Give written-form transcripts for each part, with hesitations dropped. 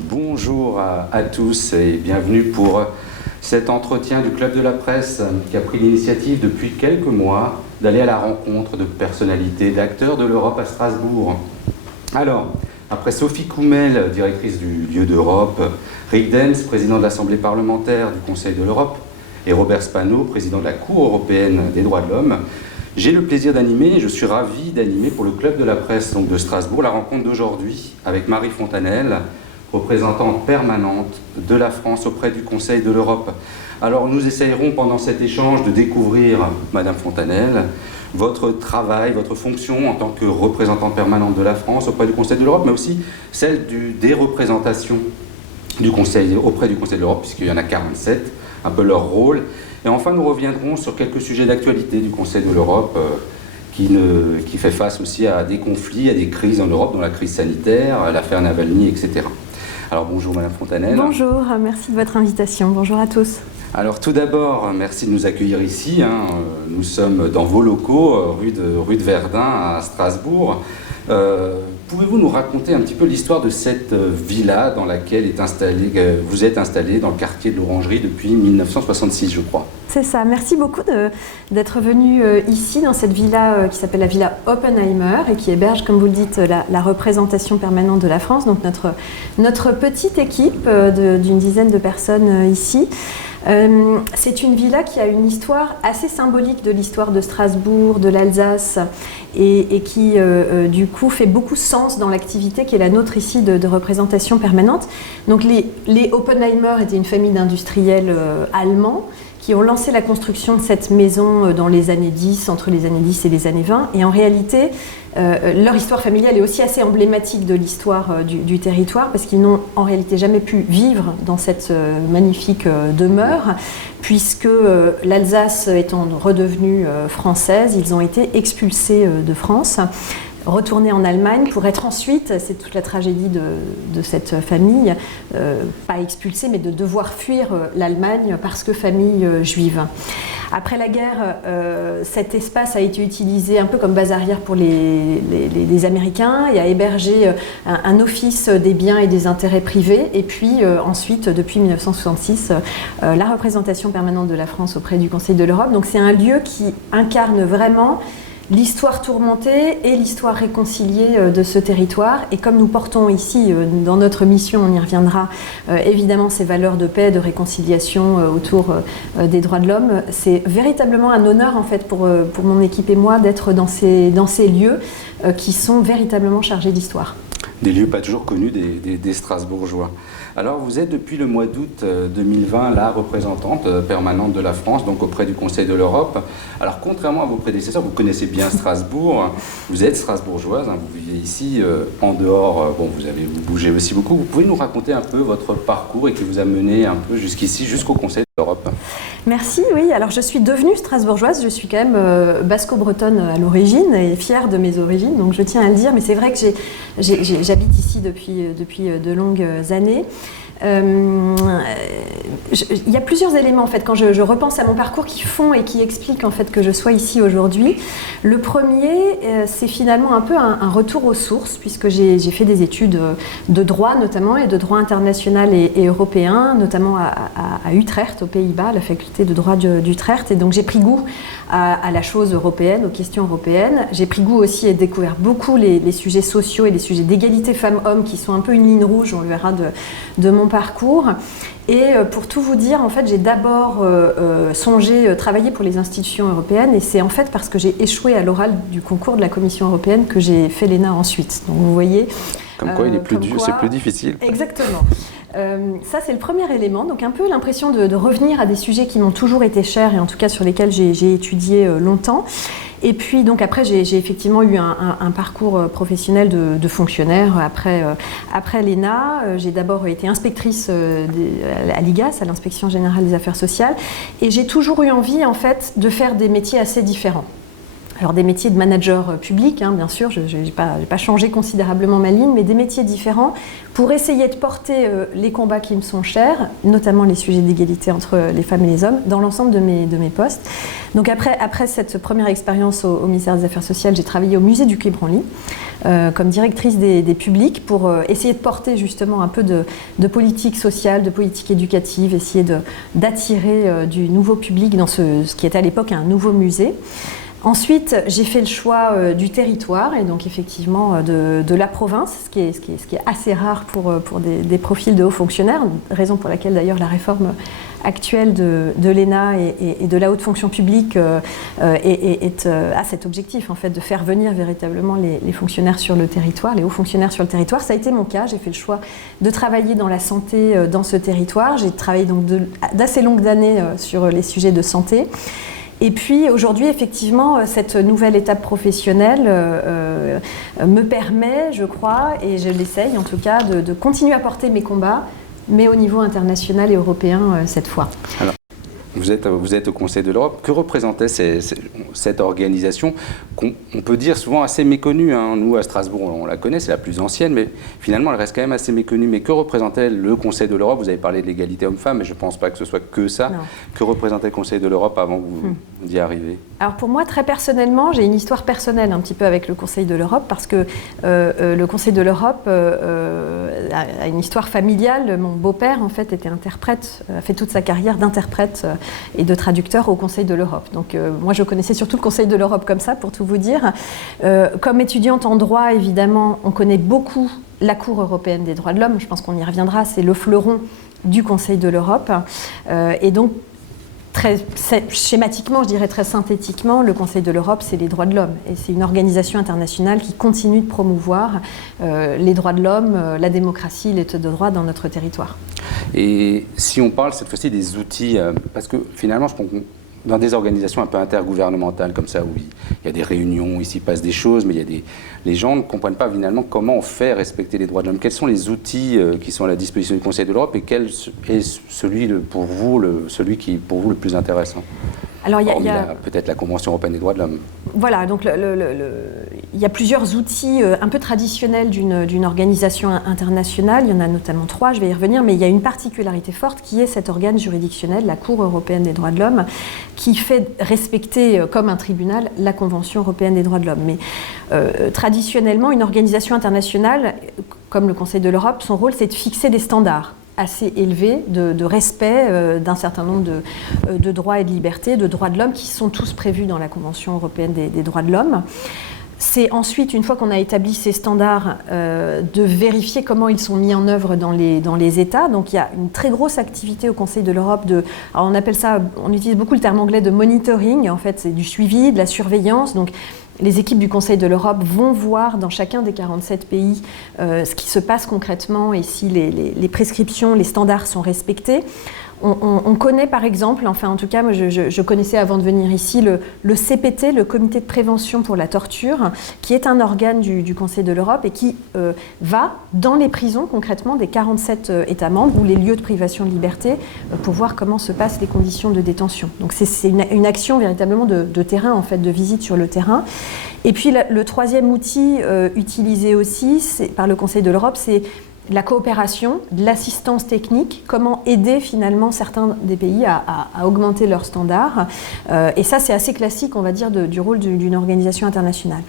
Bonjour à tous et bienvenue pour cet entretien du Club de la Presse qui a pris l'initiative depuis quelques mois d'aller à la rencontre de personnalités, d'acteurs de l'Europe à Strasbourg. Alors, après Sophie Koumel, directrice du lieu d'Europe, Rick Dens, président de l'Assemblée parlementaire du Conseil de l'Europe, et Robert Spano, président de la Cour européenne des droits de l'homme, j'ai le plaisir d'animer, et je suis ravi d'animer pour le Club de la Presse donc de Strasbourg, la rencontre d'aujourd'hui avec Marie Fontanelle, représentante permanente de la France auprès du Conseil de l'Europe. Alors nous essayerons pendant cet échange de découvrir, Madame Fontanelle, votre travail, votre fonction en tant que représentante permanente de la France auprès du Conseil de l'Europe, mais aussi celle des représentations du Conseil, auprès du Conseil de l'Europe, puisqu'il y en a 47, un peu leur rôle. Et enfin, nous reviendrons sur quelques sujets d'actualité du Conseil de l'Europe qui fait face aussi à des conflits, à des crises en Europe, dont la crise sanitaire, l'affaire Navalny, etc. Alors bonjour Madame Fontanelle. Bonjour, merci de votre invitation. Bonjour à tous. Alors tout d'abord, merci de nous accueillir ici. Nous sommes dans vos locaux, rue de Verdun à Strasbourg. Pouvez-vous nous raconter un petit peu l'histoire de cette villa dans laquelle vous êtes installé dans le quartier de l'Orangerie depuis 1966, je crois? C'est ça, merci beaucoup d'être venu ici dans cette villa qui s'appelle la villa Oppenheimer et qui héberge, comme vous le dites, la représentation permanente de la France, donc notre petite équipe d'une dizaine de personnes ici. C'est une villa qui a une histoire assez symbolique de l'histoire de Strasbourg, de l'Alsace et qui du coup fait beaucoup sens dans l'activité qui est la nôtre ici de représentation permanente. Donc les Oppenheimer étaient une famille d'industriels allemands qui ont lancé la construction de cette maison dans les années 10, entre les années 10 et les années 20. Et en réalité, leur histoire familiale est aussi assez emblématique de l'histoire du territoire, parce qu'ils n'ont en réalité jamais pu vivre dans cette magnifique demeure, puisque l'Alsace étant redevenue française, ils ont été expulsés de France, retourner en Allemagne pour être ensuite, c'est toute la tragédie de cette famille, pas expulsée mais de devoir fuir l'Allemagne parce que famille juive. Après la guerre, cet espace a été utilisé un peu comme base arrière pour les Américains et a hébergé un office des biens et des intérêts privés. Et puis ensuite, depuis 1966, la représentation permanente de la France auprès du Conseil de l'Europe. Donc c'est un lieu qui incarne vraiment l'histoire tourmentée et l'histoire réconciliée de ce territoire. Et comme nous portons ici, dans notre mission, on y reviendra, évidemment ces valeurs de paix, de réconciliation autour des droits de l'homme, c'est véritablement un honneur en fait pour mon équipe et moi d'être dans ces lieux qui sont véritablement chargés d'histoire. Des lieux pas toujours connus des Strasbourgeois. Alors vous êtes depuis le mois d'août 2020 la représentante permanente de la France, donc auprès du Conseil de l'Europe. Alors contrairement à vos prédécesseurs, vous connaissez bien Strasbourg, vous êtes strasbourgeoise, vous vivez ici, en dehors, vous bougez aussi beaucoup. Vous pouvez nous raconter un peu votre parcours et qui vous a mené un peu jusqu'ici, jusqu'au Conseil de l'Europe? Merci, oui. Alors je suis devenue strasbourgeoise, je suis quand même basco-bretonne à l'origine et fière de mes origines, donc je tiens à le dire, mais c'est vrai que j'habite ici depuis de longues années. Il y a plusieurs éléments en fait quand je repense à mon parcours qui font et qui expliquent en fait que je sois ici aujourd'hui. Le premier, c'est finalement un peu un retour aux sources, puisque j'ai fait des études de droit notamment et de droit international et européen, notamment à Utrecht, aux Pays-Bas, la faculté de droit d'Utrecht, et donc j'ai pris goût à la chose européenne, aux questions européennes. J'ai pris goût aussi et découvert beaucoup les sujets sociaux et les sujets d'égalité femmes-hommes qui sont un peu une ligne rouge, on le verra, de mon parcours. Et pour tout vous dire, en fait, j'ai d'abord songé travailler pour les institutions européennes, et c'est en fait parce que j'ai échoué à l'oral du concours de la Commission européenne que j'ai fait l'ENA ensuite. Donc vous voyez. Comme quoi, c'est plus difficile. Exactement. Ça, c'est le premier élément. Donc, un peu l'impression de revenir à des sujets qui m'ont toujours été chers et en tout cas sur lesquels j'ai étudié longtemps. Et puis, donc, après, j'ai effectivement eu un parcours professionnel de fonctionnaire après l'ENA. J'ai d'abord été inspectrice à l'IGAS, à l'Inspection Générale des Affaires Sociales. Et j'ai toujours eu envie, en fait, de faire des métiers assez différents. Alors des métiers de manager public, bien sûr, je n'ai pas changé considérablement ma ligne, mais des métiers différents pour essayer de porter les combats qui me sont chers, notamment les sujets d'égalité entre les femmes et les hommes, dans l'ensemble de mes postes. Donc après cette première expérience au ministère des Affaires sociales, j'ai travaillé au musée du Quai Branly comme directrice des publics pour essayer de porter justement un peu de politique sociale, de politique éducative, essayer d'attirer du nouveau public dans ce qui était à l'époque un nouveau musée. Ensuite, j'ai fait le choix du territoire et donc effectivement de la province, ce qui est assez rare pour des profils de hauts fonctionnaires, raison pour laquelle d'ailleurs la réforme actuelle de l'ENA et de la haute fonction publique a cet objectif en fait de faire venir véritablement les fonctionnaires sur le territoire, les hauts fonctionnaires sur le territoire. Ça a été mon cas, j'ai fait le choix de travailler dans la santé dans ce territoire. J'ai travaillé donc d'assez longues années sur les sujets de santé. Et puis aujourd'hui, effectivement, cette nouvelle étape professionnelle me permet, je crois, et je l'essaye en tout cas, de continuer à porter mes combats, mais au niveau international et européen cette fois. Alors, vous êtes au Conseil de l'Europe. Que représentait cette organisation qu'on peut dire souvent assez méconnue, Nous, à Strasbourg, on la connaît, c'est la plus ancienne, mais finalement, elle reste quand même assez méconnue. Mais que représentait le Conseil de l'Europe? Vous avez parlé de l'égalité homme-femme, mais je ne pense pas que ce soit que ça. Non. Que représentait le Conseil de l'Europe avant que vous y arriviez? Alors pour moi, très personnellement, j'ai une histoire personnelle un petit peu avec le Conseil de l'Europe, parce que le Conseil de l'Europe a une histoire familiale. Mon beau-père, en fait, était interprète, a fait toute sa carrière d'interprète et de traducteur au Conseil de l'Europe. Donc moi, je connaissais surtout le Conseil de l'Europe comme ça, pour tout vous dire. Comme étudiante en droit, évidemment, on connaît beaucoup la Cour européenne des droits de l'homme. Je pense qu'on y reviendra, c'est le fleuron du Conseil de l'Europe. Et donc, très schématiquement, je dirais très synthétiquement, le Conseil de l'Europe, c'est les droits de l'homme. Et c'est une organisation internationale qui continue de promouvoir les droits de l'homme, la démocratie, l'état de droit dans notre territoire. Et si on parle cette fois-ci des outils, parce que finalement, je pense que dans des organisations un peu intergouvernementales comme ça, où il y a des réunions, il s'y passe des choses, mais les gens ne comprennent pas finalement comment on fait respecter les droits de l'homme. Quels sont les outils qui sont à la disposition du Conseil de l'Europe et quel est celui qui est pour vous le plus intéressant? Alors, il y a peut-être la Convention européenne des droits de l'homme. Voilà, donc il y a plusieurs outils un peu traditionnels d'une organisation internationale. Il y en a notamment 3, je vais y revenir, mais il y a une particularité forte qui est cet organe juridictionnel, la Cour européenne des droits de l'homme, qui fait respecter comme un tribunal la Convention européenne des droits de l'homme. Mais traditionnellement, une organisation internationale, comme le Conseil de l'Europe, son rôle, c'est de fixer des standards assez élevé de respect d'un certain nombre de droits et de libertés, de droits de l'homme qui sont tous prévus dans la Convention européenne des droits de l'homme. C'est ensuite, une fois qu'on a établi ces standards, de vérifier comment ils sont mis en œuvre dans les États. Donc il y a une très grosse activité au Conseil de l'Europe alors on appelle ça, on utilise beaucoup le terme anglais de monitoring, en fait c'est du suivi, de la surveillance. Donc les équipes du Conseil de l'Europe vont voir dans chacun des 47 pays ce qui se passe concrètement et si les prescriptions, les standards sont respectés. On connaît par exemple, enfin en tout cas moi je connaissais avant de venir ici le CPT, le Comité de prévention pour la torture, qui est un organe du Conseil de l'Europe et qui va dans les prisons concrètement des 47 États membres ou les lieux de privation de liberté pour voir comment se passent les conditions de détention. Donc c'est une action véritablement de terrain, en fait, de visite sur le terrain. Et puis le troisième outil utilisé aussi par le Conseil de l'Europe, c'est la coopération, de l'assistance technique, comment aider finalement certains des pays à augmenter leurs standards. Et ça, c'est assez classique, on va dire, du rôle d'une organisation internationale.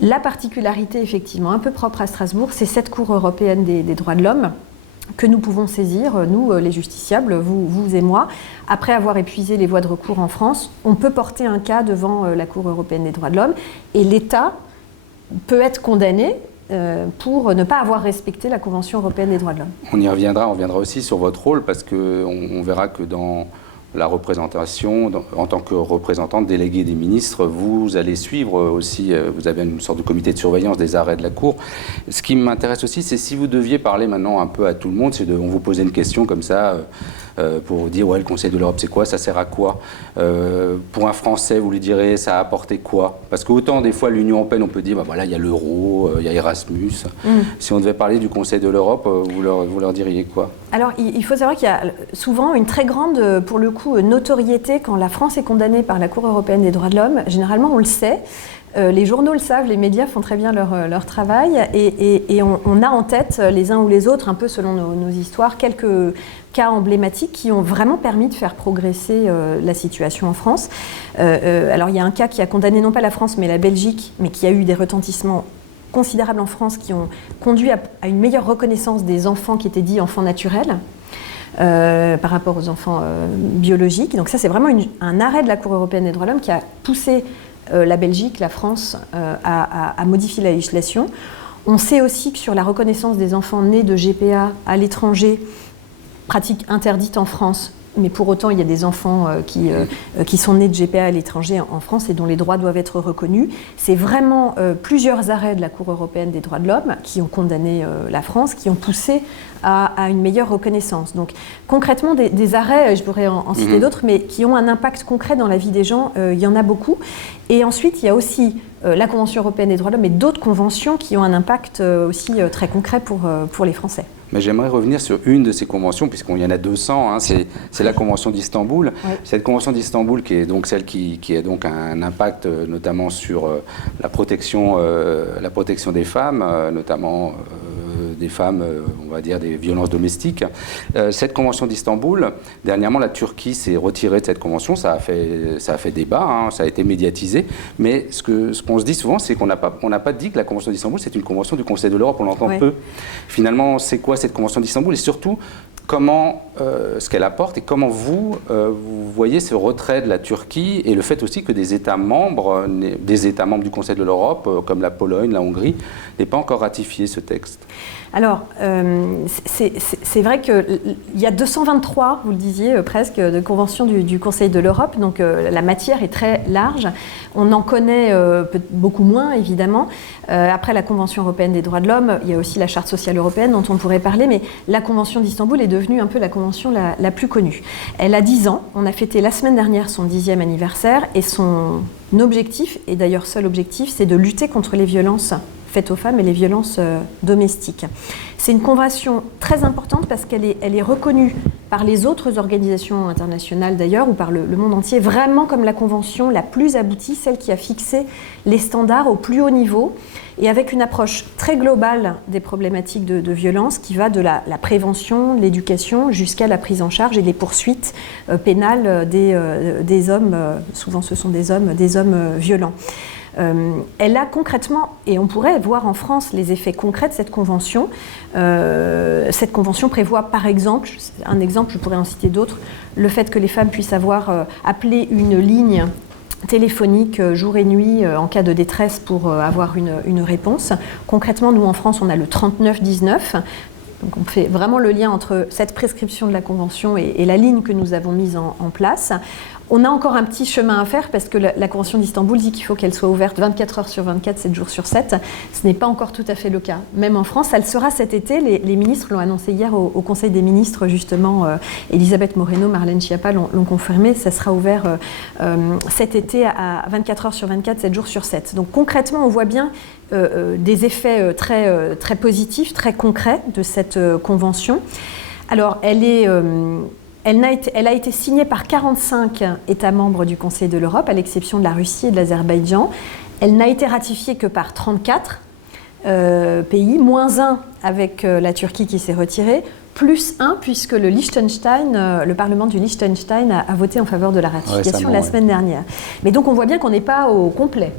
La particularité, effectivement, un peu propre à Strasbourg, c'est cette Cour européenne des droits de l'homme que nous pouvons saisir, nous, les justiciables, vous et moi. Après avoir épuisé les voies de recours en France, on peut porter un cas devant la Cour européenne des droits de l'homme et l'État peut être condamné pour ne pas avoir respecté la Convention européenne des droits de l'homme. On reviendra aussi sur votre rôle, parce qu'on verra que dans la représentation, en tant que représentante déléguée des ministres, vous allez suivre aussi, vous avez une sorte de comité de surveillance des arrêts de la Cour. Ce qui m'intéresse aussi, c'est si vous deviez parler maintenant un peu à tout le monde, on vous posait une question comme ça, pour vous dire, ouais, le Conseil de l'Europe, c'est quoi, ça sert à quoi? Pour un Français, vous lui direz, ça a apporté quoi? Parce qu'autant, des fois, l'Union européenne, on peut dire, bah, voilà, il y a l'euro, il y a Erasmus. Si on devait parler du Conseil de l'Europe, vous leur diriez quoi? Alors, il faut savoir qu'il y a souvent une très grande, pour le coup, notoriété quand la France est condamnée par la Cour européenne des droits de l'homme. Généralement, on le sait. Les journaux le savent, les médias font très bien leur travail et on a en tête les uns ou les autres, un peu selon nos histoires, quelques cas emblématiques qui ont vraiment permis de faire progresser la situation en France. Alors il y a un cas qui a condamné non pas la France mais la Belgique, mais qui a eu des retentissements considérables en France qui ont conduit à une meilleure reconnaissance des enfants qui étaient dits enfants naturels. Par rapport aux enfants biologiques. Donc ça c'est vraiment un arrêt de la Cour européenne des droits de l'homme qui a poussé la Belgique, la France, à modifier la législation. On sait aussi que sur la reconnaissance des enfants nés de GPA à l'étranger, pratique interdite en France, mais pour autant il y a des enfants qui sont nés de GPA à l'étranger en France et dont les droits doivent être reconnus. C'est vraiment plusieurs arrêts de la Cour européenne des droits de l'homme qui ont condamné la France, qui ont poussé à une meilleure reconnaissance. Donc concrètement, des arrêts, je pourrais en citer d'autres, mais qui ont un impact concret dans la vie des gens, il y en a beaucoup. Et ensuite, il y a aussi la Convention européenne des droits de l'homme et d'autres conventions qui ont un impact aussi très concret pour les Français. Mais j'aimerais revenir sur une de ces conventions, puisqu'il y en a 200, hein, c'est la Convention d'Istanbul. Oui. Cette Convention d'Istanbul, qui est donc celle qui a donc un impact notamment sur la protection des femmes, notamment des femmes, on va dire, des violences domestiques. Cette Convention d'Istanbul, dernièrement, la Turquie s'est retirée de cette convention. Ça a fait débat, hein, ça a été médiatisé. Mais ce qu'on se dit souvent, c'est qu'on n'a pas dit que la Convention d'Istanbul, c'est une convention du Conseil de l'Europe. On l'entend peu. Finalement, c'est quoi cette Convention d'Istanbul? Et surtout, comment ce qu'elle apporte et comment vous voyez ce retrait de la Turquie et le fait aussi que des États membres du Conseil de l'Europe, comme la Pologne, la Hongrie, n'aient pas encore ratifié ce texte? Alors, c'est vrai qu'il y a 223, vous le disiez presque, de conventions du Conseil de l'Europe, donc la matière est très large. On en connaît beaucoup moins, évidemment. Après la Convention européenne des droits de l'homme, il y a aussi la Charte sociale européenne dont on pourrait parler, mais la Convention d'Istanbul est devenue un peu la convention la plus connue. Elle a 10 ans, on a fêté la semaine dernière son 10e anniversaire, et son objectif, et d'ailleurs seul objectif, c'est de lutter contre les violences faites aux femmes et les violences domestiques. C'est une convention très importante parce qu'elle est reconnue par les autres organisations internationales d'ailleurs, ou par le monde entier, vraiment comme la convention la plus aboutie, celle qui a fixé les standards au plus haut niveau, et avec une approche très globale des problématiques de violence qui va de la prévention, l'éducation, jusqu'à la prise en charge et les poursuites pénales des hommes, souvent ce sont des hommes violents. Elle a concrètement, et on pourrait voir en France les effets concrets de cette convention. Cette convention prévoit par exemple, un exemple, je pourrais en citer d'autres, le fait que les femmes puissent avoir appelé une ligne téléphonique jour et nuit en cas de détresse pour avoir une réponse. Concrètement, nous en France, on a le 3919. Donc on fait vraiment le lien entre cette prescription de la Convention et la ligne que nous avons mise en place. On a encore un petit chemin à faire parce que la Convention d'Istanbul dit qu'il faut qu'elle soit ouverte 24 heures sur 24, 7 jours sur 7. Ce n'est pas encore tout à fait le cas. Même en France, elle sera cet été. Les ministres l'ont annoncé hier au Conseil des ministres, justement. Elisabeth Moreno, Marlène Schiappa l'ont confirmé. Ça sera ouvert cet été à 24 heures sur 24, 7 jours sur 7. Donc concrètement, on voit bien des effets très positifs, très concrets de cette convention. Alors, elle a été signée par 45 États membres du Conseil de l'Europe, à l'exception de la Russie et de l'Azerbaïdjan. Elle n'a été ratifiée que par 34 pays, moins 1 avec la Turquie qui s'est retirée, plus 1 puisque le Parlement du Liechtenstein a voté en faveur de la ratification la semaine dernière. Mais donc on voit bien qu'on n'est pas au complet.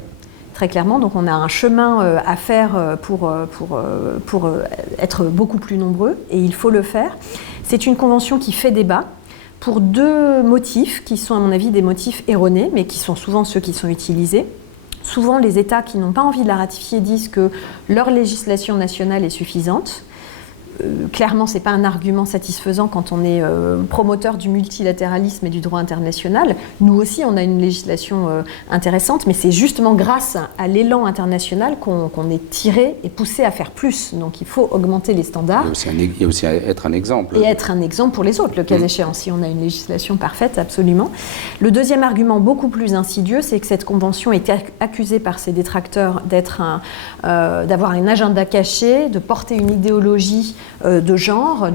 Très clairement, donc on a un chemin à faire pour être beaucoup plus nombreux, et il faut le faire. C'est une convention qui fait débat pour deux motifs qui sont à mon avis des motifs erronés, mais qui sont souvent ceux qui sont utilisés. Souvent, les États qui n'ont pas envie de la ratifier disent que leur législation nationale est suffisante. clairement, ce n'est pas un argument satisfaisant quand on est promoteur du multilatéralisme et du droit international. Nous aussi, on a une législation intéressante, mais c'est justement grâce à l'élan international qu'on est tiré et poussé à faire plus. Donc il faut augmenter les standards. Il y a aussi être un exemple. Et être un exemple pour les autres, le cas échéant, si on a une législation parfaite, absolument. Le deuxième argument, beaucoup plus insidieux, c'est que cette convention est accusée par ses détracteurs d'avoir un agenda caché, de porter une idéologie du genre,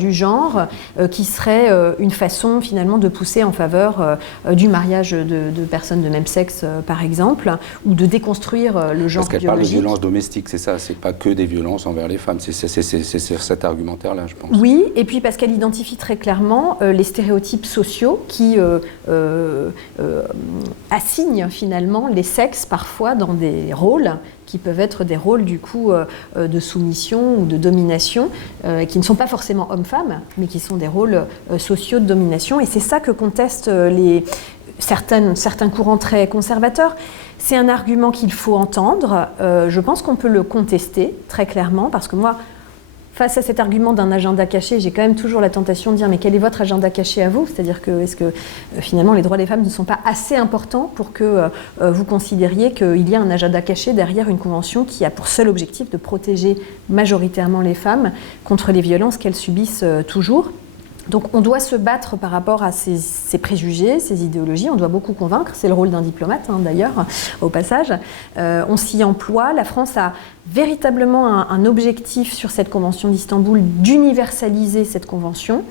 qui serait une façon finalement de pousser en faveur du mariage de personnes de même sexe, par exemple, ou de déconstruire le genre biologique. Parce qu'elle parle de violence domestique, c'est ça, c'est pas que des violences envers les femmes, c'est cet argumentaire-là, je pense. Oui, et puis parce qu'elle identifie très clairement les stéréotypes sociaux qui assignent finalement les sexes parfois dans des rôles qui peuvent être des rôles du coup de soumission ou de domination, qui ne sont pas forcément hommes-femmes, mais qui sont des rôles sociaux de domination. Et c'est ça que contestent certains courants très conservateurs. C'est un argument qu'il faut entendre. Je pense qu'on peut le contester très clairement, parce que moi, face à cet argument d'un agenda caché, j'ai quand même toujours la tentation de dire mais quel est votre agenda caché à vous ? C'est-à-dire que est-ce que finalement les droits des femmes ne sont pas assez importants pour que vous considériez qu'il y a un agenda caché derrière une convention qui a pour seul objectif de protéger majoritairement les femmes contre les violences qu'elles subissent toujours ? Donc on doit se battre par rapport à ces préjugés, ces idéologies, on doit beaucoup convaincre, c'est le rôle d'un diplomate d'ailleurs, au passage. On s'y emploie, la France a véritablement un objectif sur cette convention d'Istanbul d'universaliser cette convention.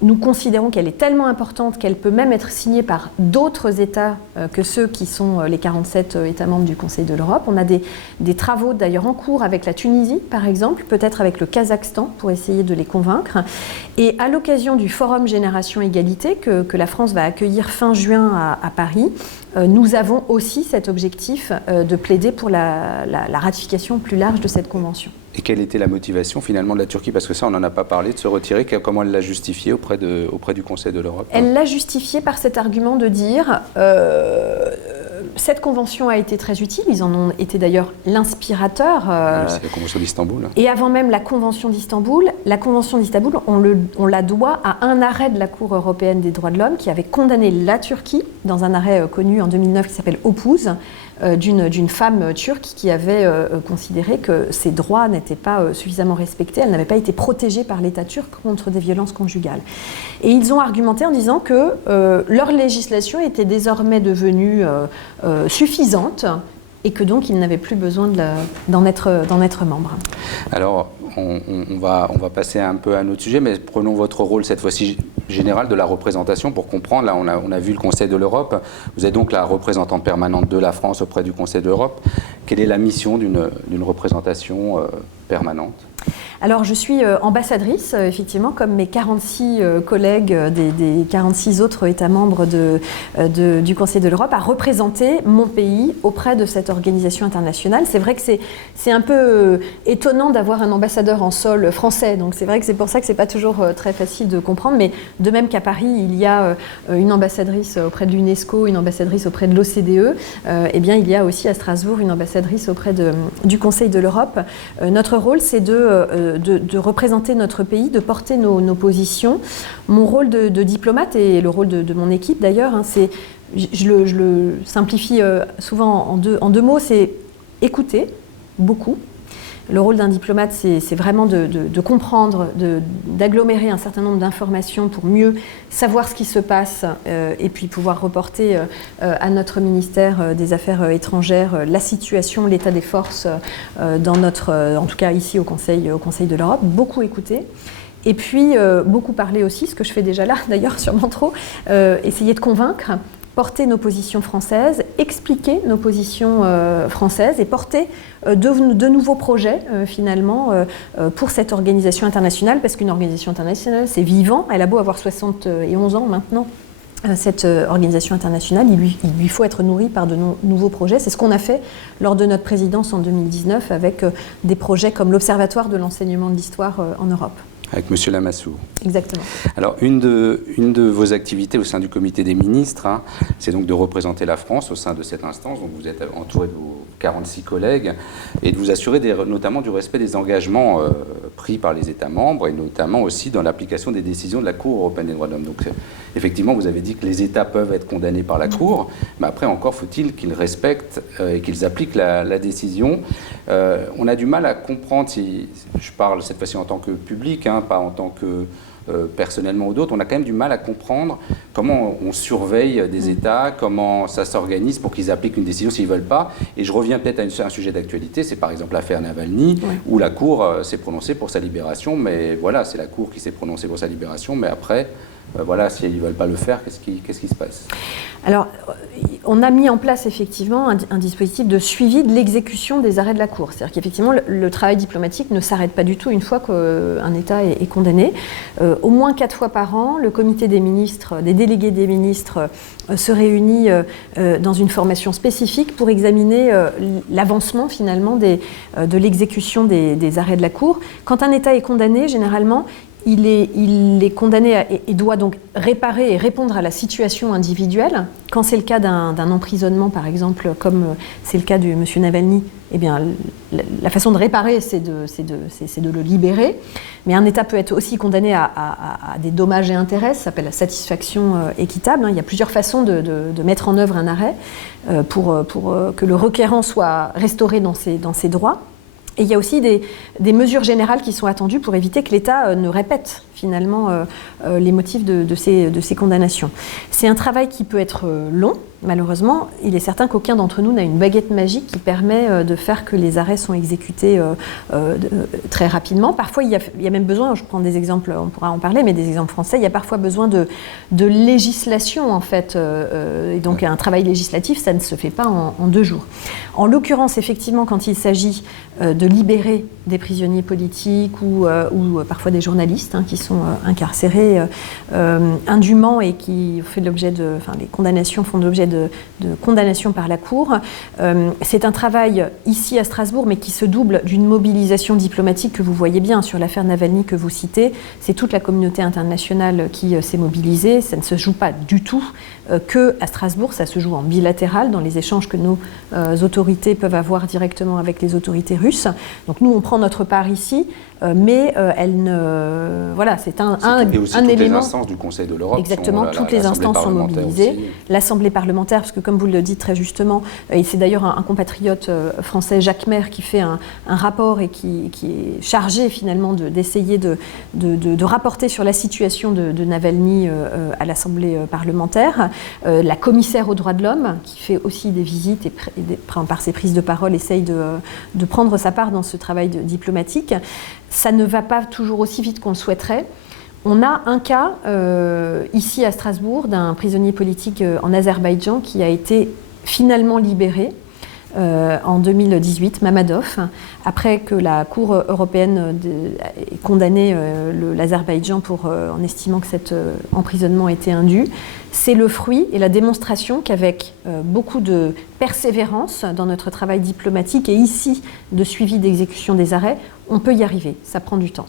Nous considérons qu'elle est tellement importante qu'elle peut même être signée par d'autres États que ceux qui sont les 47 États membres du Conseil de l'Europe. On a des travaux d'ailleurs en cours avec la Tunisie, par exemple, peut-être avec le Kazakhstan pour essayer de les convaincre. Et à l'occasion du Forum Génération Égalité que la France va accueillir fin juin à Paris, nous avons aussi cet objectif de plaider pour la ratification plus large de cette convention. Et quelle était la motivation finalement de la Turquie ? Parce que ça, on n'en a pas parlé, de se retirer. Comment elle l'a justifié auprès du Conseil de l'Europe ? Elle l'a justifié par cet argument de dire cette convention a été très utile, ils en ont été d'ailleurs l'inspirateur. C'est la Convention d'Istanbul. Et avant même la Convention d'Istanbul, on la doit à un arrêt de la Cour européenne des droits de l'homme qui avait condamné la Turquie, dans un arrêt connu en 2009 qui s'appelle Opuz, d'une femme turque qui avait considéré que ses droits n'étaient pas suffisamment respectés, elle n'avait pas été protégée par l'État turc contre des violences conjugales. Et ils ont argumenté en disant que leur législation était désormais devenue suffisante et que donc ils n'avaient plus besoin d'en être membre. Alors, on va passer un peu à un autre sujet, mais prenons votre rôle cette fois-ci général de la représentation pour comprendre. Là, on a vu le Conseil de l'Europe. Vous êtes donc la représentante permanente de la France auprès du Conseil de l'Europe. Quelle est la mission d'une représentation permanente ? Alors, je suis ambassadrice, effectivement, comme mes 46 collègues des 46 autres États membres du Conseil de l'Europe, à représenter mon pays auprès de cette organisation internationale. C'est vrai que c'est un peu étonnant d'avoir un ambassadeur en sol français, donc c'est vrai que c'est pour ça que c'est pas toujours très facile de comprendre, mais de même qu'à Paris, il y a une ambassadrice auprès de l'UNESCO, une ambassadrice auprès de l'OCDE, eh bien, il y a aussi à Strasbourg une ambassadrice auprès du Conseil de l'Europe. Notre rôle, c'est de représenter notre pays, de porter nos positions. Mon rôle de diplomate et le rôle de mon équipe d'ailleurs, je le simplifie souvent en deux mots, c'est écouter beaucoup. Le rôle d'un diplomate, c'est vraiment de comprendre, d'agglomérer un certain nombre d'informations pour mieux savoir ce qui se passe et puis pouvoir reporter à notre ministère des Affaires étrangères la situation, l'état des forces en tout cas ici au Conseil de l'Europe. Beaucoup écouter. Et puis beaucoup parler aussi, ce que je fais déjà là d'ailleurs, sûrement trop, essayer de convaincre, porter nos positions françaises, expliquer nos positions françaises et porter de nouveaux projets finalement pour cette organisation internationale, parce qu'une organisation internationale c'est vivant, elle a beau avoir 71 ans maintenant. Cette organisation internationale, il lui faut être nourri par de nouveaux projets. C'est ce qu'on a fait lors de notre présidence en 2019 avec des projets comme l'Observatoire de l'enseignement de l'histoire en Europe. Avec M. Lamassoure. Exactement. Alors, une de vos activités au sein du comité des ministres, c'est donc de représenter la France au sein de cette instance. Donc, vous êtes entouré de vos 46 collègues et de vous assurer notamment du respect des engagements pris par les États membres et notamment aussi dans l'application des décisions de la Cour européenne des droits de l'homme. Donc effectivement, vous avez dit que les États peuvent être condamnés par la Cour, mais après encore faut-il qu'ils respectent et qu'ils appliquent la décision. On a du mal à comprendre, si je parle cette fois-ci en tant que public, pas en tant que personnellement ou d'autres, on a quand même du mal à comprendre comment on surveille des États, comment ça s'organise pour qu'ils appliquent une décision s'ils ne veulent pas. Et je reviens peut-être à un sujet d'actualité, c'est par exemple l'affaire Navalny, où la Cour s'est prononcée pour sa libération, mais voilà, c'est la Cour qui s'est prononcée pour sa libération, mais après, voilà, si ils ne veulent pas le faire, qu'est-ce qui se passe ? Alors, on a mis en place effectivement un dispositif de suivi de l'exécution des arrêts de la Cour. C'est-à-dire qu'effectivement, le travail diplomatique ne s'arrête pas du tout une fois qu'un État est condamné. Au moins 4 fois par an, le comité des ministres, des délégués des ministres, se réunit dans une formation spécifique pour examiner l'avancement finalement de l'exécution des arrêts de la Cour. Quand un État est condamné, généralement, il est condamné et doit donc réparer et répondre à la situation individuelle. Quand c'est le cas d'un emprisonnement, par exemple, comme c'est le cas de M. Navalny, eh bien, la façon de réparer, c'est de le libérer. Mais un État peut être aussi condamné à des dommages et intérêts, ça s'appelle la satisfaction équitable. Il y a plusieurs façons de mettre en œuvre un arrêt pour que le requérant soit restauré dans ses droits. Et il y a aussi des mesures générales qui sont attendues pour éviter que l'État ne répète finalement les motifs de ces condamnations. C'est un travail qui peut être long, malheureusement. Il est certain qu'aucun d'entre nous n'a une baguette magique qui permet de faire que les arrêts sont exécutés très rapidement. Parfois, il y a même besoin, je prends des exemples, on pourra en parler, mais des exemples français, il y a parfois besoin de législation, en fait. Et donc, un travail législatif, ça ne se fait pas en 2 jours. En l'occurrence, effectivement, quand il s'agit de libérer des prisonniers politiques ou parfois des journalistes qui sont incarcérés indûment et qui fait l'objet les condamnations font l'objet de condamnations par la Cour. C'est un travail ici à Strasbourg, mais qui se double d'une mobilisation diplomatique que vous voyez bien sur l'affaire Navalny que vous citez. C'est toute la communauté internationale qui s'est mobilisée. Ça ne se joue pas du tout que à Strasbourg, ça se joue en bilatéral dans les échanges que nos autorités peuvent avoir directement avec les autorités russes. Donc nous, on prend notre part ici, mais c'est un et aussi un toutes élément. Les instances du Conseil de l'Europe. Exactement, toutes les instances sont mobilisées. Aussi. L'Assemblée parlementaire, parce que comme vous le dites très justement, et c'est d'ailleurs un compatriote français, Jacques Maire, qui fait un rapport et qui est chargé finalement d'essayer de rapporter sur la situation de Navalny à l'Assemblée parlementaire. La commissaire aux droits de l'homme, qui fait aussi des visites et par ses prises de parole essaye de prendre sa part dans ce travail diplomatique. Ça ne va pas toujours aussi vite qu'on le souhaiterait. On a un cas ici à Strasbourg d'un prisonnier politique en Azerbaïdjan qui a été finalement libéré en 2018, Mamadov, après que la Cour européenne ait condamné l'Azerbaïdjan en estimant que cet emprisonnement était indu. C'est le fruit et la démonstration qu'avec beaucoup de persévérance dans notre travail diplomatique et ici de suivi d'exécution des arrêts, on peut y arriver. Ça prend du temps.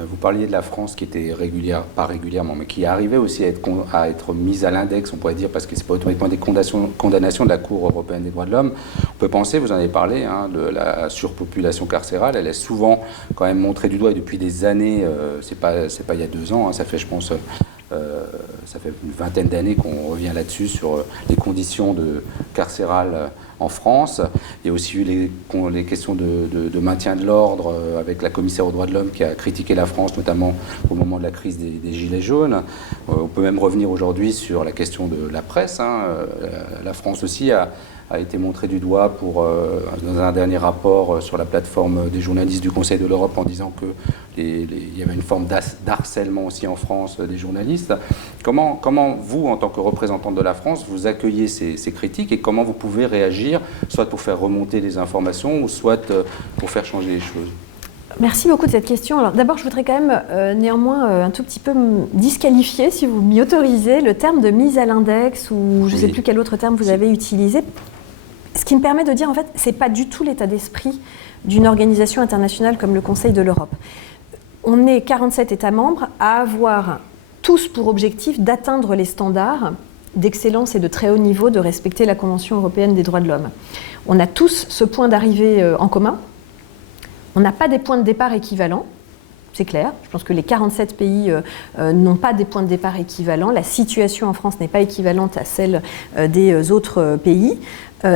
Vous parliez de la France qui était pas régulièrement, mais qui arrivait aussi à être mise à l'index, on pourrait dire, parce que ce n'est pas automatiquement des condamnations de la Cour européenne des droits de l'homme. On peut penser, vous en avez parlé, de la surpopulation carcérale. Elle est souvent quand même montrée du doigt depuis des années. C'est pas il y a 2 ans, ça fait, je pense, ça fait une vingtaine d'années qu'on revient là-dessus sur les conditions carcérales en France. Il y a aussi eu les questions de maintien de l'ordre avec la commissaire aux droits de l'homme qui a critiqué la France, notamment au moment de la crise des Gilets jaunes. On peut même revenir aujourd'hui sur la question de la presse. La France aussi a été montrée du doigt dans un dernier rapport sur la plateforme des journalistes du Conseil de l'Europe en disant qu'il y avait une forme d'harcèlement aussi en France des journalistes. Comment vous, en tant que représentante de la France, vous accueillez ces critiques et comment vous pouvez réagir, soit pour faire remonter les informations ou soit pour faire changer les choses ? Merci beaucoup de cette question. Alors d'abord, je voudrais quand même néanmoins un tout petit peu disqualifier, si vous m'y autorisez, le terme de mise à l'index ou je ne sais plus quel autre terme vous avez utilisé. Ce qui me permet de dire, en fait, ce n'est pas du tout l'état d'esprit d'une organisation internationale comme le Conseil de l'Europe. On est 47 États membres à avoir tous pour objectif d'atteindre les standards d'excellence et de très haut niveau, de respecter la Convention européenne des droits de l'homme. On a tous ce point d'arrivée en commun. On n'a pas des points de départ équivalents. c'est clair. Je pense que les 47 pays n'ont pas des points de départ équivalents. La situation en France n'est pas équivalente à celle des autres pays.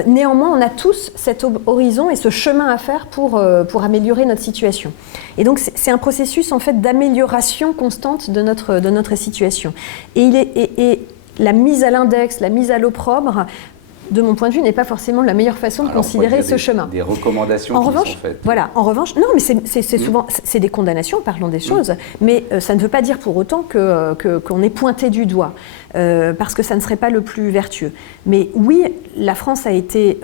Néanmoins, on a tous cet horizon et ce chemin à faire pour améliorer notre situation. Et donc, c'est un processus en fait d'amélioration constante de notre situation. Et la mise à l'index, la mise à l'opprobre, de mon point de vue, n'est pas forcément la meilleure façon de considérer ce chemin. Des recommandations qui sont faites. Voilà, en revanche, non, mais c'est souvent, c'est des condamnations, parlons des choses, mais ça ne veut pas dire pour autant qu'on est pointé du doigt, parce que ça ne serait pas le plus vertueux. Mais oui, la France a été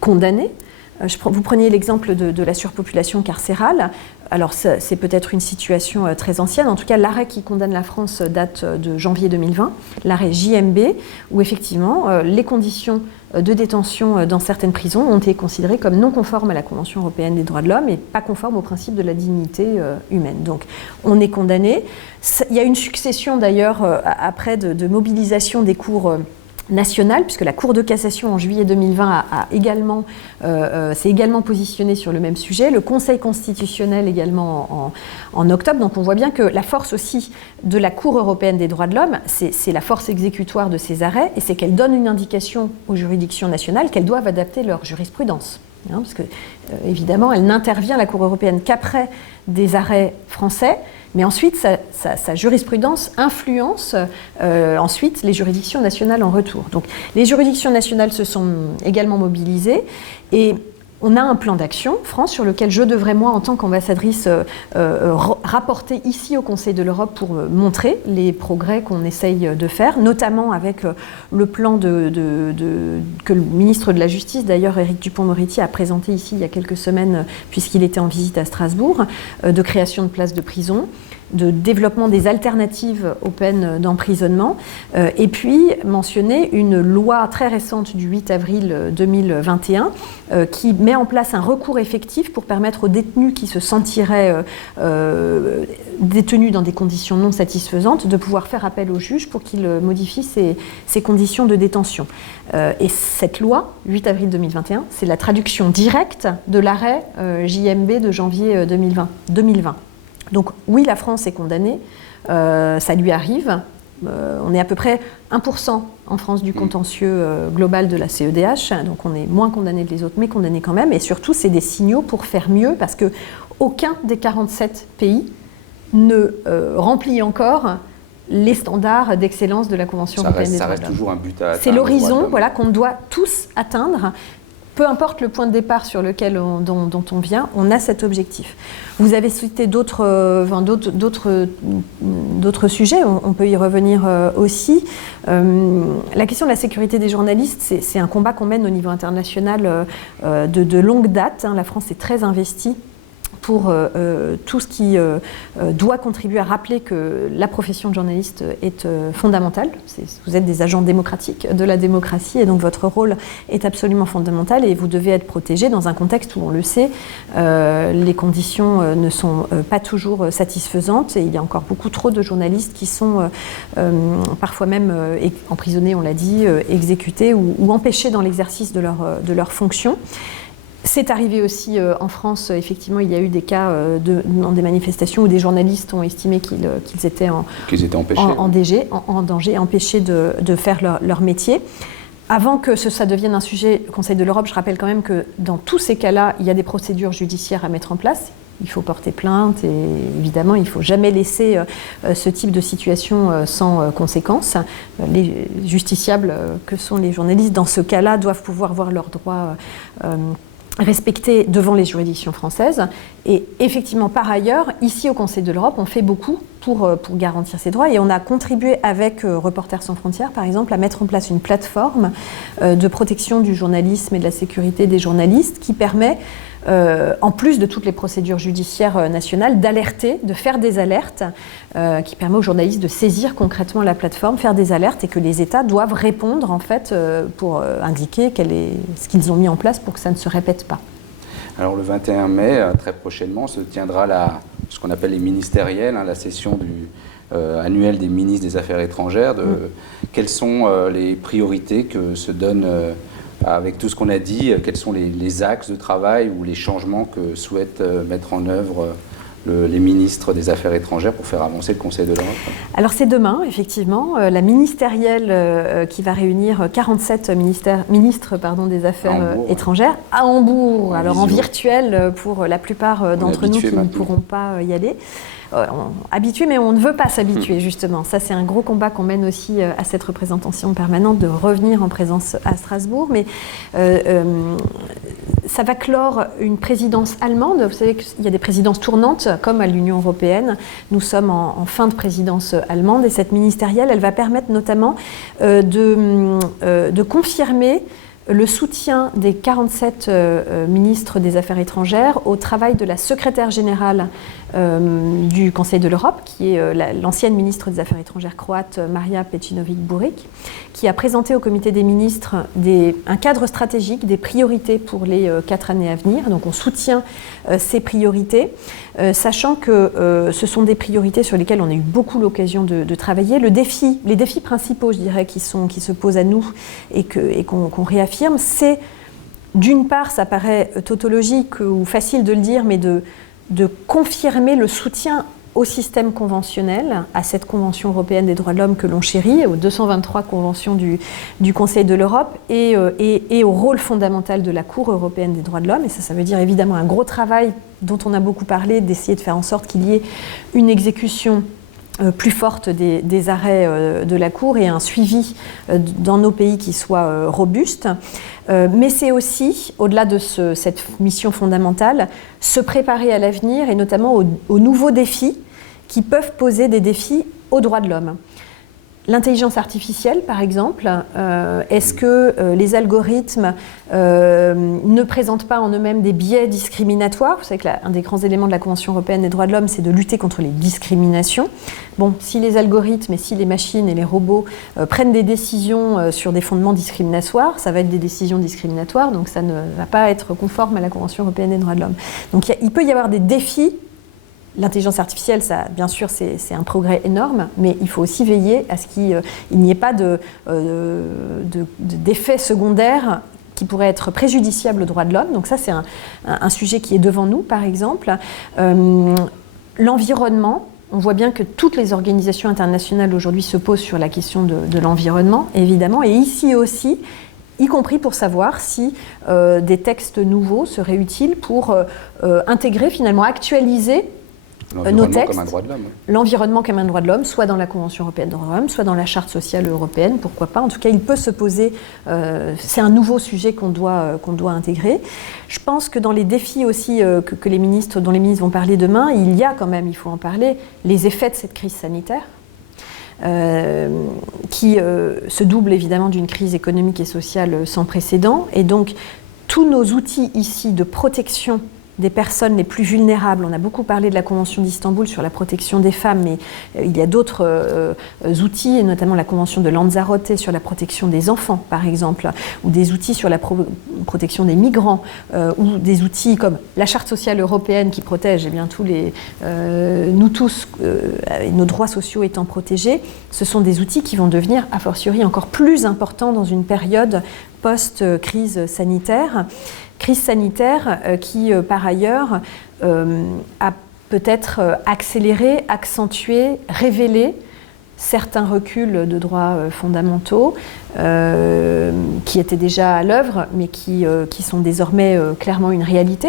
condamnée. Vous preniez l'exemple de la surpopulation carcérale. Alors, c'est peut-être une situation très ancienne. En tout cas, l'arrêt qui condamne la France date de janvier 2020, l'arrêt JMB, où effectivement, les conditions de détention dans certaines prisons ont été considérées comme non conformes à la Convention européenne des droits de l'homme et pas conformes au principe de la dignité humaine. Donc, on est condamné. Il y a une succession, d'ailleurs, après de mobilisation des cours nationale, puisque la Cour de cassation en juillet 2020 s'est également positionnée sur le même sujet, le Conseil constitutionnel également en octobre. Donc on voit bien que la force aussi de la Cour européenne des droits de l'homme, c'est la force exécutoire de ces arrêts, et c'est qu'elle donne une indication aux juridictions nationales qu'elles doivent adapter leur jurisprudence. Parce que, évidemment, elle n'intervient, la Cour européenne, qu'après des arrêts français, mais ensuite, sa jurisprudence influence ensuite les juridictions nationales en retour. Donc, les juridictions nationales se sont également mobilisées, et on a un plan d'action, France, sur lequel je devrais, moi, en tant qu'ambassadrice, rapporter ici au Conseil de l'Europe pour montrer les progrès qu'on essaye de faire, notamment avec le plan que le ministre de la Justice, d'ailleurs Éric Dupond-Moretti, a présenté ici il y a quelques semaines, puisqu'il était en visite à Strasbourg, de création de places de prison, de développement des alternatives aux peines d'emprisonnement, et puis mentionner une loi très récente du 8 avril 2021 qui met en place un recours effectif pour permettre aux détenus qui se sentiraient détenus dans des conditions non satisfaisantes de pouvoir faire appel au juge pour qu'il modifie ces conditions de détention. Et cette loi, 8 avril 2021, c'est la traduction directe de l'arrêt JMB de janvier 2020. Donc oui, la France est condamnée, ça lui arrive. On est à peu près 1% en France du contentieux global de la CEDH, donc on est moins condamné que les autres, mais condamné quand même. Et surtout, c'est des signaux pour faire mieux, parce qu'aucun des 47 pays ne remplit encore les standards d'excellence de la Convention européenne des droits de l'homme. Ça reste toujours un but à atteindre. C'est l'horizon qu'on doit tous atteindre. Peu importe le point de départ sur lequel dont on vient, on a cet objectif. Vous avez cité d'autres sujets, on peut y revenir aussi. La question de la sécurité des journalistes, c'est un combat qu'on mène au niveau international de longue date. La France est très investie pour tout ce qui doit contribuer à rappeler que la profession de journaliste est fondamentale. Vous êtes des agents démocratiques de la démocratie, et donc votre rôle est absolument fondamental, et vous devez être protégé dans un contexte où, on le sait, les conditions ne sont pas toujours satisfaisantes, et il y a encore beaucoup trop de journalistes qui sont parfois même emprisonnés, on l'a dit, exécutés ou empêchés dans l'exercice de leur fonction. C'est arrivé aussi en France, effectivement, il y a eu des cas dans des manifestations où des journalistes ont estimé qu'ils étaient en danger, empêchés de faire leur métier. Avant que ça devienne un sujet au Conseil de l'Europe, je rappelle quand même que dans tous ces cas-là, il y a des procédures judiciaires à mettre en place. Il faut porter plainte, et évidemment, il ne faut jamais laisser ce type de situation sans conséquences. Les justiciables que sont les journalistes, dans ce cas-là, doivent pouvoir voir leurs droits respectés devant les juridictions françaises. Et effectivement, par ailleurs, ici au Conseil de l'Europe, on fait beaucoup pour garantir ces droits, et on a contribué avec Reporters sans frontières, par exemple, à mettre en place une plateforme de protection du journalisme et de la sécurité des journalistes qui permet, en plus de toutes les procédures judiciaires nationales, d'alerter, de faire des alertes, qui permet aux journalistes de saisir concrètement la plateforme, faire des alertes, et que les États doivent répondre en fait pour indiquer ce qu'ils ont mis en place pour que ça ne se répète pas. Alors le 21 mai, très prochainement, se tiendra ce qu'on appelle les ministériels, la session annuelle des ministres des Affaires étrangères. Quelles sont les priorités que se donne, avec tout ce qu'on a dit, quels sont les axes de travail ou les changements que souhaite mettre en œuvre les ministres des Affaires étrangères pour faire avancer le Conseil de l'Europe? Alors c'est demain, effectivement, la ministérielle qui va réunir 47 ministres des Affaires étrangères à Hambourg, alors en virtuel pour la plupart d'entre nous qui ne pourront pas y aller. Habitués, mais on ne veut pas s'habituer, justement. Ça, c'est un gros combat qu'on mène aussi à cette représentation permanente, de revenir en présence à Strasbourg. Mais ça va clore une présidence allemande. Vous savez qu'il y a des présidences tournantes, comme à l'Union européenne. Nous sommes en fin de présidence allemande, et cette ministérielle, elle va permettre notamment de confirmer le soutien des 47 ministres des Affaires étrangères au travail de la secrétaire générale du Conseil de l'Europe, qui est l'ancienne ministre des Affaires étrangères croate, Marija Pejčinović-Burić, qui a présenté au comité des ministres un cadre stratégique, des priorités pour les 4 années à venir. Donc on soutient ces priorités, sachant que ce sont des priorités sur lesquelles on a eu beaucoup l'occasion de travailler. Les défis principaux, je dirais, qui se posent à nous et qu'on réaffirme, c'est, d'une part, ça paraît tautologique ou facile de le dire, mais de confirmer le soutien au système conventionnel, à cette Convention européenne des droits de l'homme que l'on chérit, aux 223 conventions du Conseil de l'Europe et au rôle fondamental de la Cour européenne des droits de l'homme. Et ça veut dire évidemment un gros travail dont on a beaucoup parlé, d'essayer de faire en sorte qu'il y ait une exécution plus forte des arrêts de la Cour et un suivi dans nos pays qui soit robuste. Mais c'est aussi, au-delà de cette mission fondamentale, se préparer à l'avenir et notamment aux nouveaux défis qui peuvent poser des défis aux droits de l'homme. L'intelligence artificielle, par exemple, est-ce que les algorithmes ne présentent pas en eux-mêmes des biais discriminatoires? Vous savez qu'un des grands éléments de la Convention européenne des droits de l'homme, c'est de lutter contre les discriminations. Bon, si les algorithmes et si les machines et les robots prennent des décisions sur des fondements discriminatoires, ça va être des décisions discriminatoires, donc ça ne va pas être conforme à la Convention européenne des droits de l'homme. Donc il peut y avoir des défis. L'intelligence artificielle, ça, bien sûr, c'est un progrès énorme, mais il faut aussi veiller à ce qu'il n'y ait pas d'effets secondaires qui pourraient être préjudiciables aux droits de l'homme. Donc ça, c'est un sujet qui est devant nous, par exemple. L'environnement, on voit bien que toutes les organisations internationales aujourd'hui se posent sur la question de l'environnement, évidemment, et ici aussi, y compris pour savoir si des textes nouveaux seraient utiles pour intégrer, finalement, actualiser nos textes, comme un droit de l'homme. L'environnement comme un droit de l'homme, soit dans la Convention européenne des droits de l'homme, soit dans la Charte sociale européenne, pourquoi pas. En tout cas, il peut se poser, c'est un nouveau sujet qu'on doit intégrer. Je pense que dans les défis aussi dont les ministres vont parler demain, il y a quand même, il faut en parler, les effets de cette crise sanitaire, qui se double évidemment d'une crise économique et sociale sans précédent. Et donc, tous nos outils ici de protection des personnes les plus vulnérables. On a beaucoup parlé de la Convention d'Istanbul sur la protection des femmes, mais il y a d'autres outils, et notamment la Convention de Lanzarote sur la protection des enfants, par exemple, ou des outils sur la protection des migrants, ou des outils comme la Charte sociale européenne qui protège tous nous tous, nos droits sociaux étant protégés. Ce sont des outils qui vont devenir, a fortiori, encore plus importants dans une période post-crise sanitaire. Crise sanitaire qui, par ailleurs, a peut-être accéléré, accentué, révélé certains reculs de droits fondamentaux qui étaient déjà à l'œuvre, mais qui sont désormais clairement une réalité.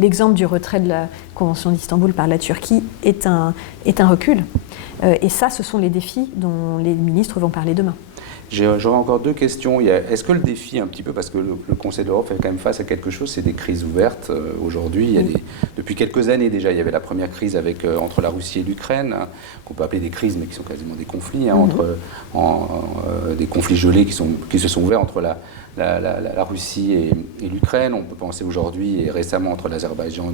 L'exemple du retrait de la Convention d'Istanbul par la Turquie est un recul. Et ça, ce sont les défis dont les ministres vont parler demain. J'aurais encore 2 questions. Est-ce que le défi, un petit peu, parce que le Conseil de l'Europe fait quand même face à quelque chose, c'est des crises ouvertes. Aujourd'hui, depuis quelques années déjà, il y avait la première crise entre la Russie et l'Ukraine, qu'on peut appeler des crises, mais qui sont quasiment des conflits, des conflits gelés qui se sont ouverts entre la Russie et l'Ukraine. On peut penser aujourd'hui et récemment entre l'Azerbaïdjan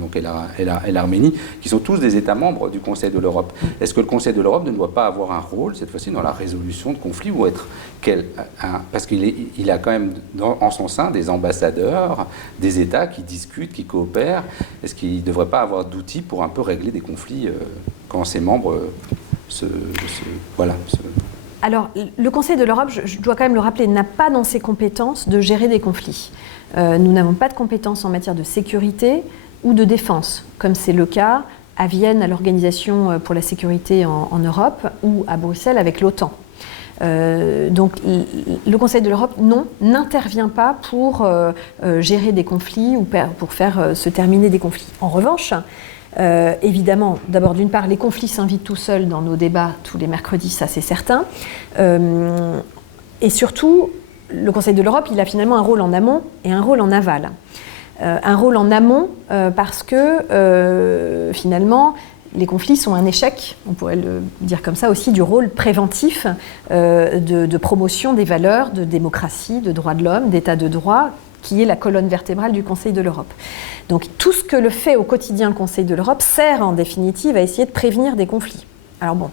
et l'Arménie, qui sont tous des États membres du Conseil de l'Europe. Est-ce que le Conseil de l'Europe ne doit pas avoir un rôle, cette fois-ci, dans la résolution de conflits, ou être parce qu'il a quand même en son sein des ambassadeurs, des États qui discutent, qui coopèrent. Est-ce qu'il ne devrait pas avoir d'outils pour un peu régler des conflits quand ses membres Alors, le Conseil de l'Europe, je dois quand même le rappeler, n'a pas dans ses compétences de gérer des conflits. Nous n'avons pas de compétences en matière de sécurité ou de défense, comme c'est le cas à Vienne à l'Organisation pour la sécurité en Europe ou à Bruxelles avec l'OTAN. Donc le Conseil de l'Europe, non, n'intervient pas pour gérer des conflits ou pour faire se terminer des conflits. En revanche, évidemment, d'abord d'une part, les conflits s'invitent tout seuls dans nos débats tous les mercredis, ça c'est certain. Et surtout, le Conseil de l'Europe, il a finalement un rôle en amont et un rôle en aval. Un rôle en amont parce que finalement, les conflits sont un échec, on pourrait le dire comme ça aussi, du rôle préventif de promotion des valeurs de démocratie, de droits de l'homme, d'état de droit, qui est la colonne vertébrale du Conseil de l'Europe. Donc tout ce que le fait au quotidien le Conseil de l'Europe sert en définitive à essayer de prévenir des conflits. Alors bon,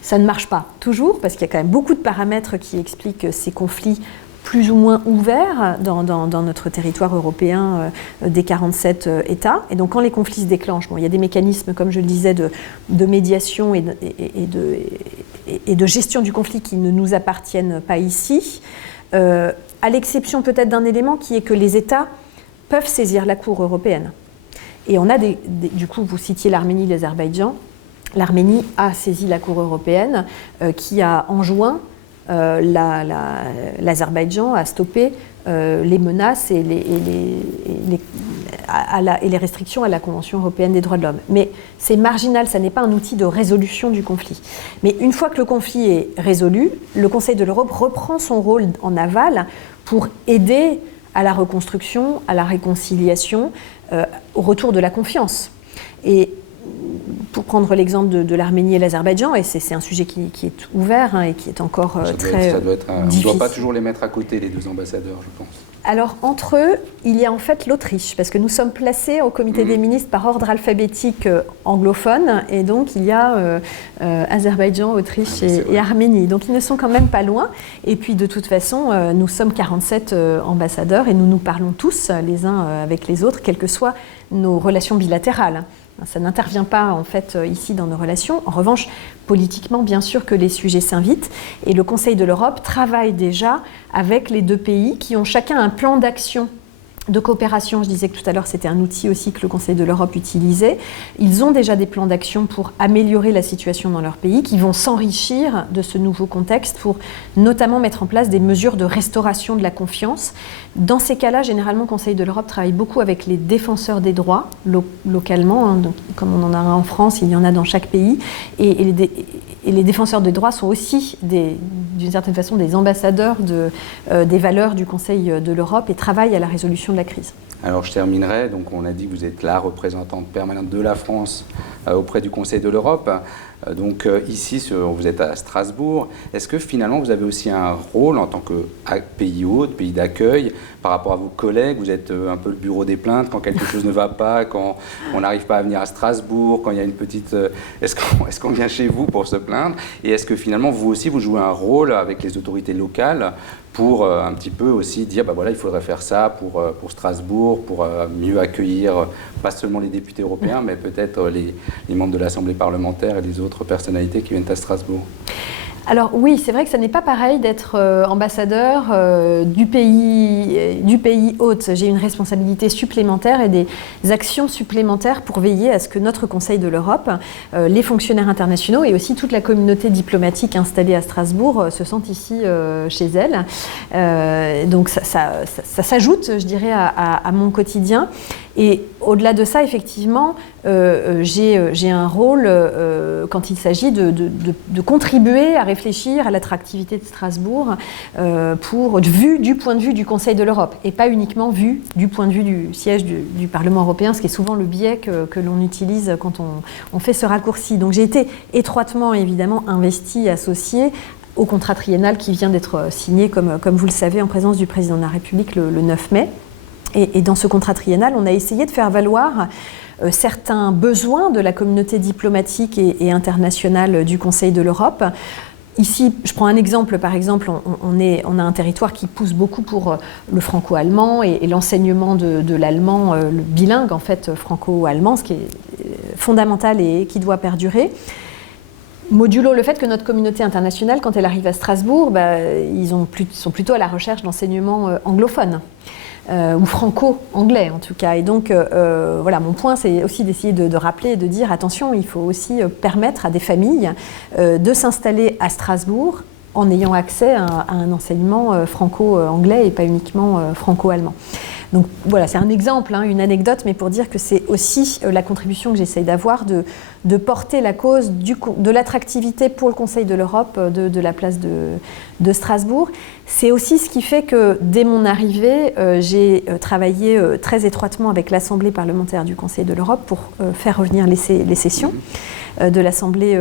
ça ne marche pas toujours, parce qu'il y a quand même beaucoup de paramètres qui expliquent ces conflits plus ou moins ouverts dans notre territoire européen des 47 États. Et donc quand les conflits se déclenchent, bon, il y a des mécanismes, comme je le disais, de médiation et de gestion du conflit qui ne nous appartiennent pas ici, à l'exception peut-être d'un élément qui est que les États peuvent saisir la Cour européenne. Et on a du coup, vous citiez l'Arménie et l'Azerbaïdjan. L'Arménie a saisi la Cour européenne qui a enjoint l'Azerbaïdjan à stopper les menaces et les restrictions à la Convention européenne des droits de l'homme. Mais c'est marginal, ça n'est pas un outil de résolution du conflit. Mais une fois que le conflit est résolu, le Conseil de l'Europe reprend son rôle en aval pour aider à la reconstruction, à la réconciliation, au retour de la confiance. Et pour prendre l'exemple de l'Arménie et l'Azerbaïdjan, et c'est un sujet qui est ouvert et qui est encore très difficile. On ne doit pas toujours les mettre à côté, les deux ambassadeurs, je pense. Alors, entre eux, il y a en fait l'Autriche, parce que nous sommes placés au comité des ministres par ordre alphabétique anglophone, et donc il y a Azerbaïdjan, Autriche et Arménie. Donc ils ne sont quand même pas loin. Et puis de toute façon, nous sommes 47 ambassadeurs, et nous nous parlons tous les uns avec les autres, quelles que soient nos relations bilatérales. Ça n'intervient pas en fait ici dans nos relations. En revanche, politiquement, bien sûr que les sujets s'invitent, et le Conseil de l'Europe travaille déjà avec les deux pays qui ont chacun un plan d'action de coopération. Je disais que tout à l'heure, c'était un outil aussi que le Conseil de l'Europe utilisait. Ils ont déjà des plans d'action pour améliorer la situation dans leur pays, qui vont s'enrichir de ce nouveau contexte pour notamment mettre en place des mesures de restauration de la confiance. Dans ces cas-là, généralement, le Conseil de l'Europe travaille beaucoup avec les défenseurs des droits, localement, donc, comme on en a un en France, il y en a dans chaque pays, et les défenseurs des droits sont aussi, d'une certaine façon, des ambassadeurs des valeurs du Conseil de l'Europe et travaillent à la résolution de la crise. Alors je terminerai, donc on a dit que vous êtes la représentante permanente de la France auprès du Conseil de l'Europe. Donc ici, vous êtes à Strasbourg. Est-ce que finalement vous avez aussi un rôle en tant que pays hôte, pays d'accueil, par rapport à vos collègues? Vous êtes un peu le bureau des plaintes quand quelque chose ne va pas, quand on n'arrive pas à venir à Strasbourg, quand il y a une petite... Est-ce qu'on vient chez vous pour se plaindre? Et est-ce que finalement vous aussi vous jouez un rôle avec les autorités locales pour un petit peu aussi dire, bah voilà, il faudrait faire ça pour Strasbourg, pour mieux accueillir pas seulement les députés européens, mais peut-être les membres de l'Assemblée parlementaire et les autres personnalités qui viennent à Strasbourg? Alors oui, c'est vrai que ça n'est pas pareil d'être ambassadeur du pays hôte. J'ai une responsabilité supplémentaire et des actions supplémentaires pour veiller à ce que notre Conseil de l'Europe, les fonctionnaires internationaux et aussi toute la communauté diplomatique installée à Strasbourg se sentent ici chez elle. Donc ça s'ajoute, je dirais, à mon quotidien. Et au-delà de ça, effectivement, j'ai un rôle quand il s'agit de contribuer à réfléchir à l'attractivité de Strasbourg vu du point de vue du Conseil de l'Europe et pas uniquement vu du point de vue du siège du Parlement européen, ce qui est souvent le biais que l'on utilise quand on fait ce raccourci. Donc j'ai été étroitement, évidemment, investie, associée au contrat triennal qui vient d'être signé, comme vous le savez, en présence du Président de la République le 9 mai. Et dans ce contrat triennal, on a essayé de faire valoir certains besoins de la communauté diplomatique et internationale du Conseil de l'Europe. Ici, je prends un exemple, par exemple, on a un territoire qui pousse beaucoup pour le franco-allemand et l'enseignement de l'allemand, le bilingue en fait, franco-allemand, ce qui est fondamental et qui doit perdurer. Modulo le fait que notre communauté internationale, quand elle arrive à Strasbourg, ils sont plutôt à la recherche d'enseignements anglophones. ou franco-anglais en tout cas. Et donc voilà, mon point c'est aussi d'essayer de rappeler et de dire attention, il faut aussi permettre à des familles de s'installer à Strasbourg en ayant accès à un enseignement franco-anglais et pas uniquement franco-allemand. Donc voilà, c'est un exemple, une anecdote, mais pour dire que c'est aussi la contribution que j'essaye d'avoir, de porter la cause de l'attractivité pour le Conseil de l'Europe de la place de Strasbourg. C'est aussi ce qui fait que dès mon arrivée, j'ai travaillé très étroitement avec l'Assemblée parlementaire du Conseil de l'Europe pour faire revenir les sessions de l'Assemblée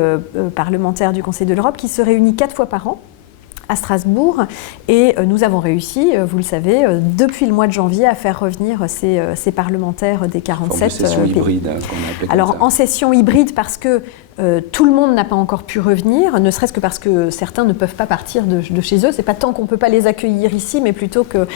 parlementaire du Conseil de l'Europe qui se réunit 4 fois par an à Strasbourg, et nous avons réussi, vous le savez, depuis le mois de janvier à faire revenir ces parlementaires des 47 session pays. Hybride, qu'on a appelé Alors comme ça. en session hybride parce que tout le monde n'a pas encore pu revenir, ne serait-ce que parce que certains ne peuvent pas partir de chez eux. C'est pas tant qu'on ne peut pas les accueillir ici, mais plutôt que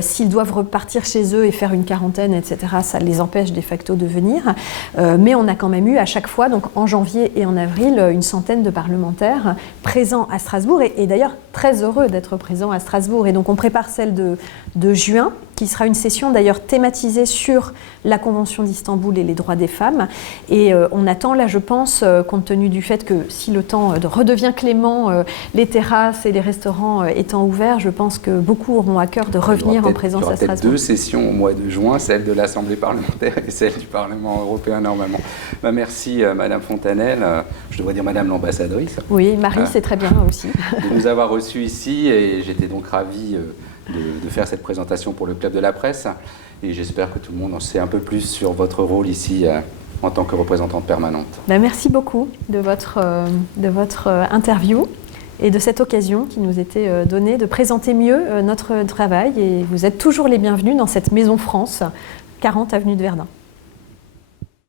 s'ils doivent repartir chez eux et faire une quarantaine, etc., ça les empêche de facto de venir. Mais on a quand même eu à chaque fois, donc en janvier et en avril, une centaine de parlementaires présents à Strasbourg et d'ailleurs très heureux d'être présents à Strasbourg. Et donc on prépare celle de juin, qui sera une session d'ailleurs thématisée sur la Convention d'Istanbul et les droits des femmes. Et on attend là, je pense, compte tenu du fait que si le temps redevient clément, les terrasses et les restaurants étant ouverts, je pense que beaucoup auront à cœur de revenir en présence à Strasbourg. Il y aura peut-être 2 sessions au mois de juin, celle de l'Assemblée parlementaire et celle du Parlement européen normalement. Merci Madame Fontanelle, je devrais dire Madame l'ambassadrice. Oui, Marie, c'est très bien aussi. De nous avoir reçus ici, et j'étais donc ravi de faire cette présentation pour le Club de la Presse, et j'espère que tout le monde en sait un peu plus sur votre rôle ici en tant que représentante permanente. Merci beaucoup de votre interview et de cette occasion qui nous était donnée de présenter mieux notre travail, et vous êtes toujours les bienvenus dans cette Maison France, 40 avenue de Verdun.